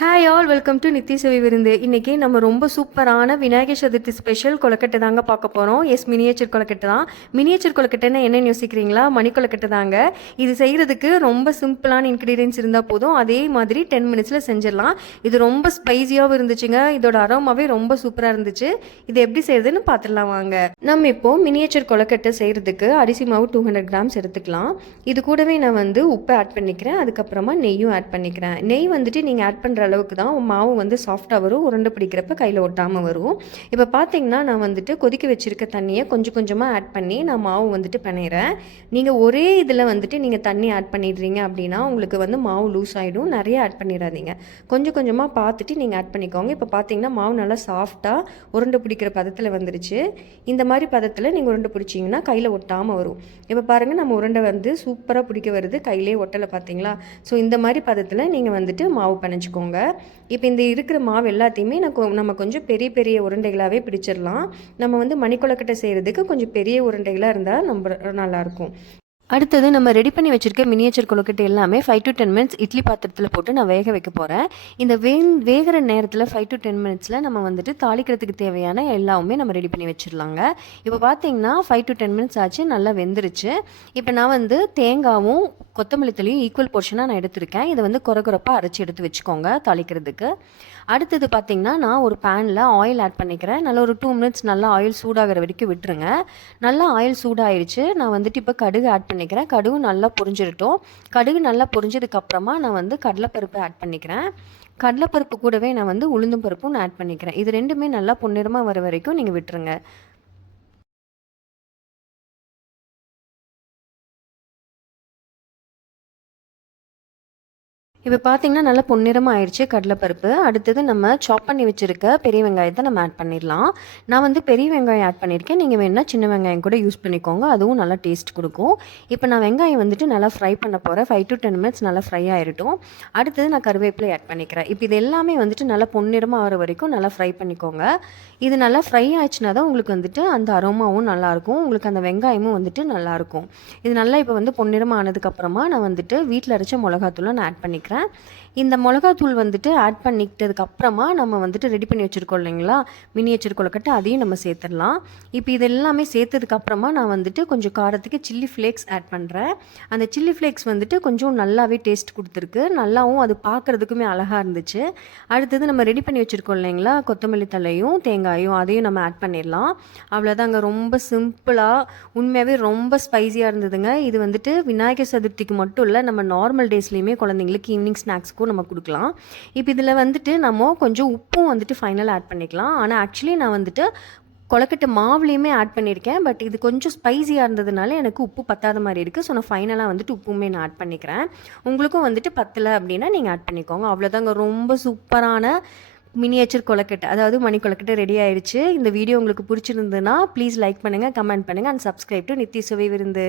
Hi all welcome to NITI சுவை விருந்து. இன்றைக்கி நம்ம ரொம்ப சூப்பரான விநாயகர் சதுர்த்தி ஸ்பெஷல் கொழுக்கட்டை தாங்க பார்க்க போகிறோம். எஸ், மினியேச்சர் கொழுக்கட்டை தான். மினியேச்சர் கொழுக்கட்டைன்னா என்னென்னு யோசிக்கிறீங்களா? மணி கொழுக்கட்டை தாங்க. இது செய்கிறதுக்கு ரொம்ப சிம்பிளான இன்க்ரீடியன்ஸ் இருந்தால் போதும். அதே மாதிரி 10 மினிட்ஸில் செஞ்சிடலாம். இது ரொம்ப ஸ்பைஸியாகவும் இருந்துச்சுங்க. இதோட அரோமாவே ரொம்ப சூப்பராக இருந்துச்சு. இது எப்படி செய்கிறதுன்னு பார்த்துடலாம் வாங்க. நம்ம இப்போது மினியேச்சர் கொழுக்கட்டை செய்கிறதுக்கு அரிசி மாவு 200 கிராம்ஸ் எடுத்துக்கலாம். இது கூடவே நான் உப்பு ஆட் பண்ணிக்கிறேன். அதுக்கப்புறமா நெய்யும் ஆட் பண்ணிக்கிறேன். நெய் நீங்கள் ஆட் பண்ணுற அளவுக்கு தான் மாவு சாஃப்டாக வரும். உருண்டை பிடிக்கிறப்ப கையில் ஒட்டாமல் வரும். இப்போ பார்த்தீங்கன்னா நான் கொதிக்க வச்சுருக்க தண்ணியை கொஞ்சம் கொஞ்சமாக ஆட் பண்ணி நான் மாவு பிணையிறேன். நீங்கள் ஒரே இதில் நீங்கள் தண்ணி ஆட் பண்ணிடுறீங்க அப்படின்னா உங்களுக்கு மாவு லூஸ் ஆகிடும். நிறைய ஆட் பண்ணிடாதீங்க. கொஞ்சம் கொஞ்சமாக பார்த்துட்டு நீங்கள் ஆட் பண்ணிக்கோங்க. இப்போ பார்த்தீங்கன்னா மாவு நல்லா சாஃப்டாக உருண்டை பிடிக்கிற பதத்தில் வந்துருச்சு. இந்த மாதிரி பதத்தில் நீங்கள் உருண்டை பிடிச்சிங்கன்னா கையில் ஒட்டாமல் வரும். இப்போ பாருங்கள், நம்ம உருண்டை சூப்பராக பிடிக்க வருது. கையிலே ஒட்டலை பார்த்தீங்களா? ஸோ இந்த மாதிரி பதத்தில் நீங்கள் மாவு பிணைச்சிக்கோங்க. இப்போ இந்த இருக்கிற மாவு எல்லாத்தையுமே நம்ம கொஞ்சம் பெரிய பெரிய உருண்டைகளாகவே பிடிச்சிடலாம். நம்ம மணிக்கொழுக்கட்டை செய்கிறதுக்கு கொஞ்சம் பெரிய உருண்டைகளாக இருந்தால் நல்லாயிருக்கும். அடுத்தது நம்ம ரெடி பண்ணி வச்சுருக்க மினியேச்சர் கொழுக்கட்டை எல்லாமே 5 to 10 மினிட்ஸ் இட்லி பாத்திரத்தில் போட்டு நான் வேக வைக்க போகிறேன். இந்த வேகிற நேரத்தில் 5 to 10 மினிட்ஸில் நம்ம தாளிக்கிறதுக்கு தேவையான எல்லாமே நம்ம ரெடி பண்ணி வச்சிடலாங்க. இப்போ பார்த்தீங்கன்னா 5 to 10 மினிட்ஸ் ஆச்சு, நல்லா வெந்துருச்சு. இப்போ நான் தேங்காவும் கொத்தமல்லி தழையும் ஈக்குவல் போர்ஷனாக நான் எடுத்திருக்கேன். இதை கொரகொரப்பாக அரைச்சி எடுத்து வச்சுக்கோங்க தாளிக்கிறதுக்கு. அடுத்தது பார்த்திங்கன்னா நான் ஒரு பேனில் ஆயில் ஆட் பண்ணிக்கிறேன். நல்லா ஒரு 2 மினிட்ஸ் நல்லா ஆயில் சூடாகிற வரைக்கும் விட்டுருங்க. நல்லா ஆயில் சூடாகிடுச்சு. நான் இப்போ கடுகு ஆட் பண்ணிக்கிறேன். கடுகு நல்லா பொரிஞ்சிடட்டும். கடுகு நல்லா பொரிஞ்சதுக்கப்புறமா நான் கடலைப்பருப்பு ஆட் பண்ணிக்கிறேன். கடலைப்பருப்பு கூடவே நான் உளுந்தும் பருப்பும் நான் ஆட் பண்ணிக்கிறேன். இது ரெண்டுமே நல்லா பொன்னிறமாக வர வரைக்கும் நீங்கள் விட்டுருங்க. இப்போ பார்த்தீங்கன்னா நல்லா பொன்னிறமாக ஆயிடுச்சு கடலைப்பருப்பு. அடுத்தது நம்ம சாப் பண்ணி வச்சுருக்க பெரிய வெங்காயத்தை நம்ம ஆட் பண்ணிடலாம். நான் பெரிய வெங்காயம் ஆட் பண்ணியிருக்கேன். நீங்கள் வேணால் சின்ன வெங்காயம் கூட யூஸ் பண்ணிக்கோங்க. அதுவும் நல்லா டேஸ்ட் கொடுக்கும். இப்போ நான் வெங்காயம் நல்லா ஃப்ரை பண்ண போகிறேன். 5 to 10 மினிட்ஸ் நல்லா ஃப்ரை ஆகிடட்டும். அடுத்தது நான் கருவேப்பிலை ஆட் பண்ணிக்கிறேன். இப்போ இது எல்லாமே நல்லா பொன்னிறமாக ஆகிற வரைக்கும் நல்லா ஃப்ரை பண்ணிக்கோங்க. இது நல்லா ஃப்ரை ஆயிடுச்சுனா தான் உங்களுக்கு அந்த அரோமாவும் நல்லாயிருக்கும். உங்களுக்கு அந்த வெங்காயமும் நல்லாயிருக்கும். இது நல்லா இப்போ பொன்னிறமாக ஆனதுக்கப்புறமா நான் வீட்டில் அரைச்ச மிளகாத்தூளை நான் ஆட் பண்ணிக்கிறேன். இந்த மிளகாத்தூள் ஆட் பண்ணிக்கிட்டதுக்கப்புறமா நம்ம ரெடி பண்ணி வச்சுருக்கோம் இல்லைங்களா மினியேச்சர் கொழுக்கட்டை, அதையும் நம்ம சேர்த்துடலாம். இப்போ இது எல்லாமே சேர்த்ததுக்கப்புறமா நான் கொஞ்சம் காரத்துக்கு சில்லி ஃப்ளேக்ஸ் ஆட் பண்ணுறேன். அந்த சில்லி ஃப்ளேக்ஸ் கொஞ்சம் நல்லாவே டேஸ்ட் கொடுத்துருக்கு. நல்லாவும் அது பார்க்குறதுக்குமே அழகாக இருந்துச்சு. அடுத்தது நம்ம ரெடி பண்ணி வச்சுருக்கோம் இல்லைங்களா கொத்தமல்லி தழையும் தேங்காயும், அதையும் நம்ம ஆட் பண்ணிடலாம். அவ்வளோதாங்க, ரொம்ப சிம்பிளாக உண்மையாகவே ரொம்ப ஸ்பைஸியாக இருந்ததுங்க. இது விநாயகர் சதுர்த்திக்கு மட்டும் இல்லை, நம்ம நார்மல் டேஸ்லேயுமே குழந்தைங்களுக்கு ஈவினிங் ஸ்நாக்ஸ்க்கும் நம்ம கொடுக்கலாம். இப்போ இதில் நம்ம கொஞ்சம் உப்பும் ஃபைனலாக ஆட் பண்ணிக்கலாம். ஆனால் ஆக்சுவலி நான் கொழுக்கட்டை மாவுலேயுமே ஆட் பண்ணியிருக்கேன். பட் இது கொஞ்சம் ஸ்பைஸியாக இருந்ததுனால எனக்கு உப்பு பத்தாத மாதிரி இருக்குது. ஸோ நான் ஃபைனலாக உப்புமே நான் ஆட் பண்ணிக்கிறேன். உங்களுக்கும் பத்தலை அப்படின்னா நீங்கள் ஆட் பண்ணிக்கோங்க. அவ்வளோதாங்க, ரொம்ப சூப்பரான மினியேச்சர் கொழுக்கட்டை, அதாவது மணி கொழுக்கட்டை ரெடி ஆயிடுச்சு. இந்த வீடியோ உங்களுக்கு பிடிச்சிருந்ததுன்னா ப்ளீஸ் லைக் பண்ணுங்கள், கமெண்ட் பண்ணுங்கள் அண்ட் சப்ஸ்கிரைப் டு நித்தி சுவை விருந்து.